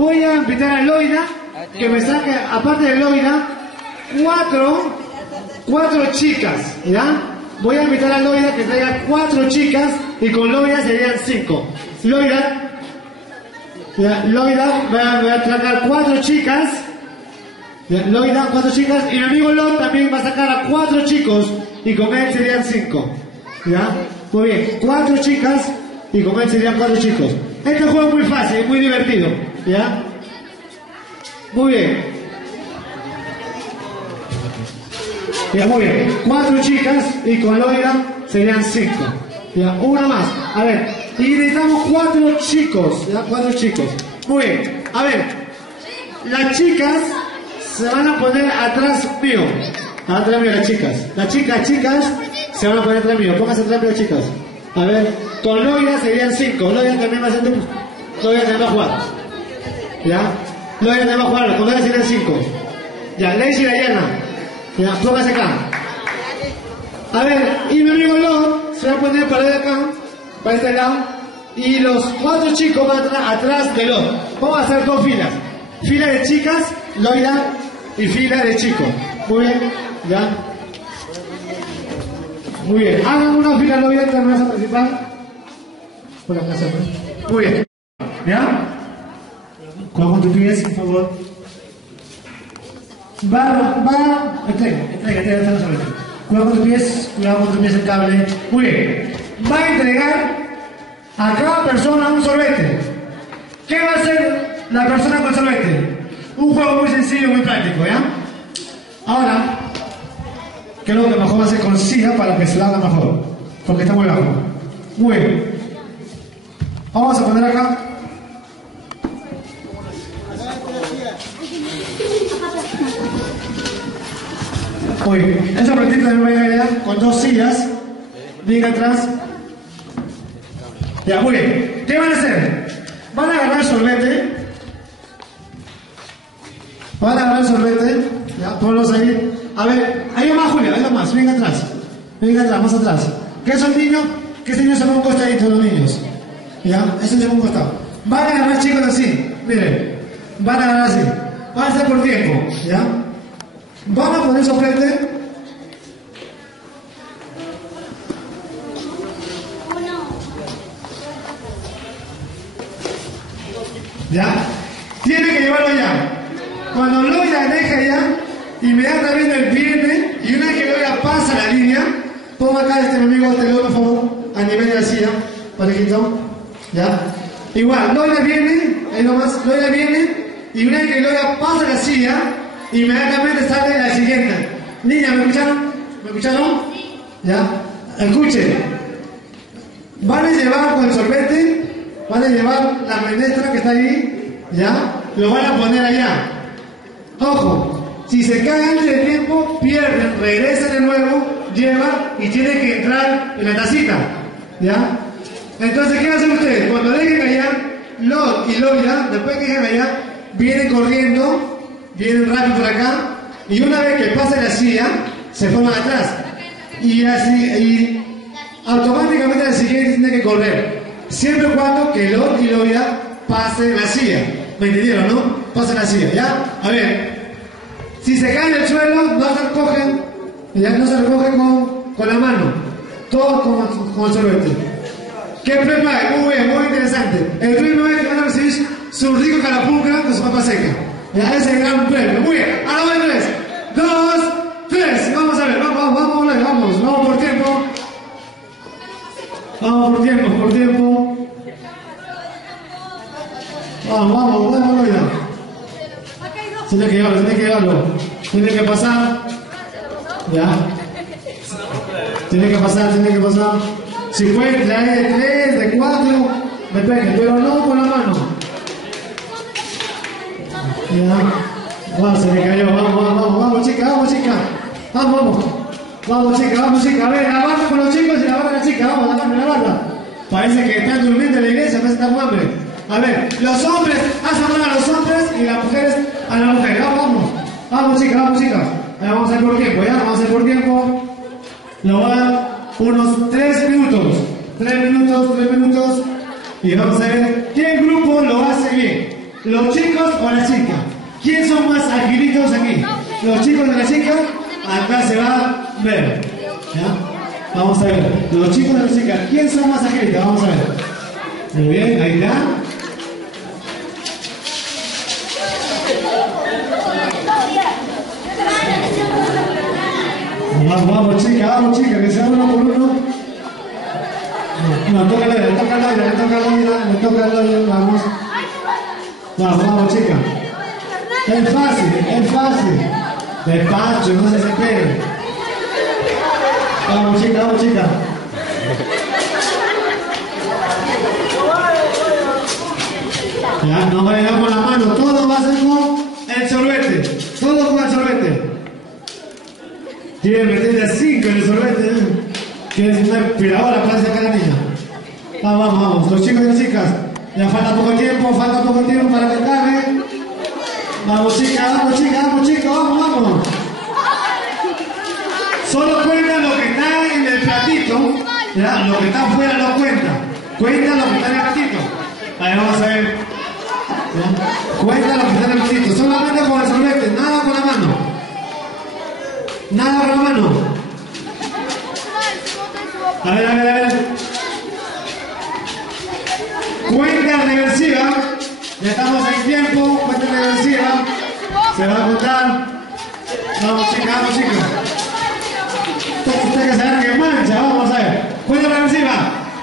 voy a invitar a Loida que me saque, aparte de Loida, cuatro chicas, ¿ya? Voy a invitar a Loida que traiga 4 chicas y con Loida serían 5. Loida, voy a traer 4 chicas. Loida, 4 chicas, y mi amigo Lot también va a sacar a 4 chicos y con él serían 5. ¿Ya? Muy bien, 4 chicas y con él serían 4 chicos. Este juego es muy fácil, muy divertido. ¿Ya? Muy bien. Ya, muy bien. 4 chicas y con Loida serían 5. Ya, una más. A ver, y necesitamos 4 chicos. Ya, 4 chicos. Muy bien. A ver, las chicas se van a poner atrás mío. Atrás mío las chicas. Las chicas se van a poner atrás mío. Pónganse atrás mío, chicas. A ver, con Loida serían 5. Loida también va a ser Loida también va a jugar. ¿Ya? Loida también va a jugar. Con Loida serían 5. Ya, Lacey y Dayana. Ya, pónganse acá. A ver, y mi amigo Lot se va a poner para acá, para este lado. Y los 4 chicos van atrás de Lot. Vamos a hacer 2 filas. Fila de chicas, Loida, y fila de chicos. Muy bien, ya. Muy bien, hagan una fila Loida en la mesa principal. Por la casa, pues. Muy bien, ¿ya? Cuidado con tus pies, por favor. Entrega, cuidado con tus pies el cable. Muy bien, va a entregar a cada persona un sorbete. ¿Qué va a hacer la persona con el sorbete? Un juego muy sencillo, muy práctico, ¿ya? Ahora, creo que mejor va a ser con silla para que se la haga mejor, porque está muy bajo. Muy bien. Vamos a poner acá. Muy bien. Esa platita también va a ir allá con 2 sillas. Bien atrás. Ya, muy bien. ¿Qué van a hacer? Van a agarrar el sorbete. Ya, ponlos ahí. A ver, ahí más, Julia, ahí más. Venga atrás, más atrás. ¿Qué es el niño? Que ese niño se va a un costadito, los niños. Ya, ese se va a un costado. Van a agarrar, chicos, así. Miren, van a agarrar así. Van a hacer por tiempo, ¿ya? Van a poner soplete. ¿Ya? Tiene que llevarlo ya. Cuando Loida deja ya, inmediatamente viene y una vez que Loida pasa la línea, ponga acá mi amigo Telón, por favor, a nivel de la silla, parejito. ¿Ya? Igual, Loida viene, ahí nomás, Loida viene y una vez que Loida pasa la silla, inmediatamente sale la siguiente. Niña, ¿me escucharon? ¿Me escucharon? ¿Ya? Escuchen. Van a llevar con el sorbete, van a llevar la menestra que está ahí, ¿ya? Lo van a poner allá. Ojo, si se cae antes del tiempo, pierden, regresan de nuevo, llevan y tienen que entrar en la tacita, ¿ya? Entonces, ¿qué hacen ustedes? Cuando dejen allá, Lot y Loida, después que dejen allá, vienen corriendo, vienen rápido por acá, y una vez que pase la silla, se forman atrás. Y así, automáticamente la siguiente tiene que correr. Siempre y cuando que Lot y Loida pasen la silla. ¿Me entendieron, no? Pasen la silla, ¿ya? A ver. Si se cae en el suelo, no se recogen, ya no se recogen con la mano. Todos con el sorbete. ¿Qué premio hay? Muy bien, muy interesante. El premio es que van a recibir su rico carapunca con su papa seca. Ya, ese es el gran premio. Muy bien. A la vez 3, 2, 3. Vamos a ver, vamos por tiempo. Vamos por tiempo. Vamos, ya. Tiene que llevarlo. Tiene que pasar. Ya. Tiene que pasar. Si puede traer de 3, de 4, depende, pero no con la mano. Ya. Wow, se me cayó. Vamos, chica. Vamos, chica. A ver, la barra con los chicos y la barra con la chica. Vamos, la barra. Parece que están durmiendo en la iglesia, parece que están con hambre. A ver, los hombres, hacen a los hombres y las mujeres a las mujeres. Vamos, chicas. Vamos a ir por tiempo, ¿ya? Vamos a ir por tiempo. Lo va a dar unos 3 minutos. 3 minutos. Y vamos a ver qué grupo lo hace bien. ¿Los chicos o las chicas? ¿Quién son más agilitos aquí? ¿Los chicos o las chicas? Acá se va a ver. ¿Ya? Vamos a ver. Los chicos o las chicas. ¿Quién son más agilitos? Vamos a ver. Muy bien, ahí está. Vamos chicas, que sea uno por uno. No, toca el oído, vamos. Vamos chicas. Es fácil. Despacho, no se desesperen. Vamos chicas. Ya, no vayan con la mano, todo va a ser con el sorbete. Todo con el sorbete. Quieren meterle a 5 en el sorbete, que es una aspiradora para sacar a la niña. Vamos, los chicos y las chicas. Ya falta poco tiempo para que acabe. Vamos chicas, vamos. Solo cuenta lo que está en el platito, ¿ya? Lo que está afuera no cuenta. Cuenta lo que está en el platito. Ahí vamos a ver. ¿Ya? Cuenta lo que está en el platito. Solamente con el sorbete, nada con la mano. A ver. Cuenta reversiva. Ya estamos en tiempo. Cuenta reversiva. Se va a contar. Vamos chicas. Usted que saber que mancha. Vamos a ver. Cuenta reversiva.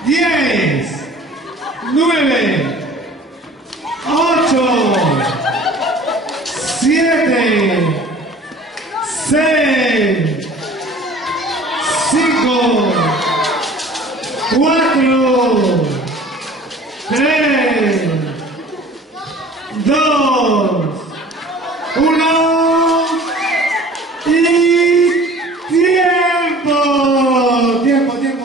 10, 9, 8, 7, 6, 5, 4, 3, 2, 1 y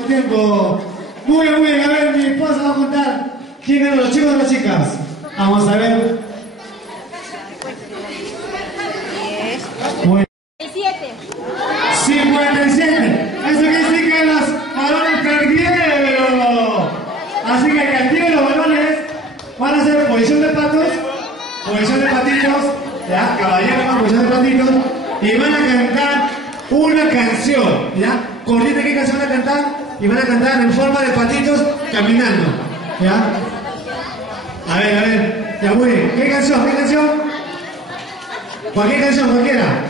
tiempo. Muy bien, a ver, mi esposa va a contar quién eran los chicos y las chicas. Vamos a ver. Muy 57. Eso quiere decir que los balones perdieron. Así que el que tiene los balones van a hacer posición de patos, posición de patitos, ¿ya? Caballeros con posición de patitos, y van a cantar una canción, ¿ya? Coordinen qué canción van a cantar y van a cantar en forma de patitos caminando, ¿ya? A ver, ya muy bien. ¿Qué canción? Cualquiera.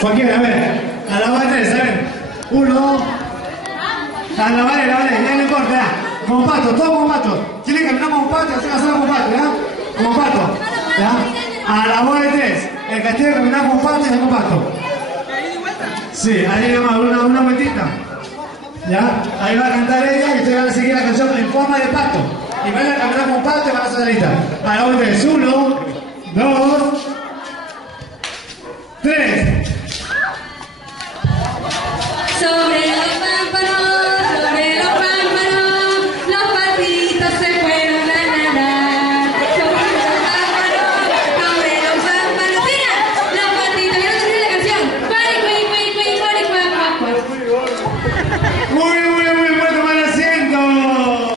Cualquiera, a ver. A la base 3, a ver. 1. A la vale, ya no importa, ya. Como pato, todo como pato. Tiene que caminar como pato, hacer la zona como pato, ¿ya? Como pato, ¿ya? A la bola de 3. El que tiene que caminar como pato y hacer como pato. Sí, ahí nomás, una vueltita. ¿Ya? Ahí va a cantar ella y ustedes van a seguir la canción en forma de pato. Y van a caminar como pato y van a hacer la lista. A la bola de 3. 1, 2, 3.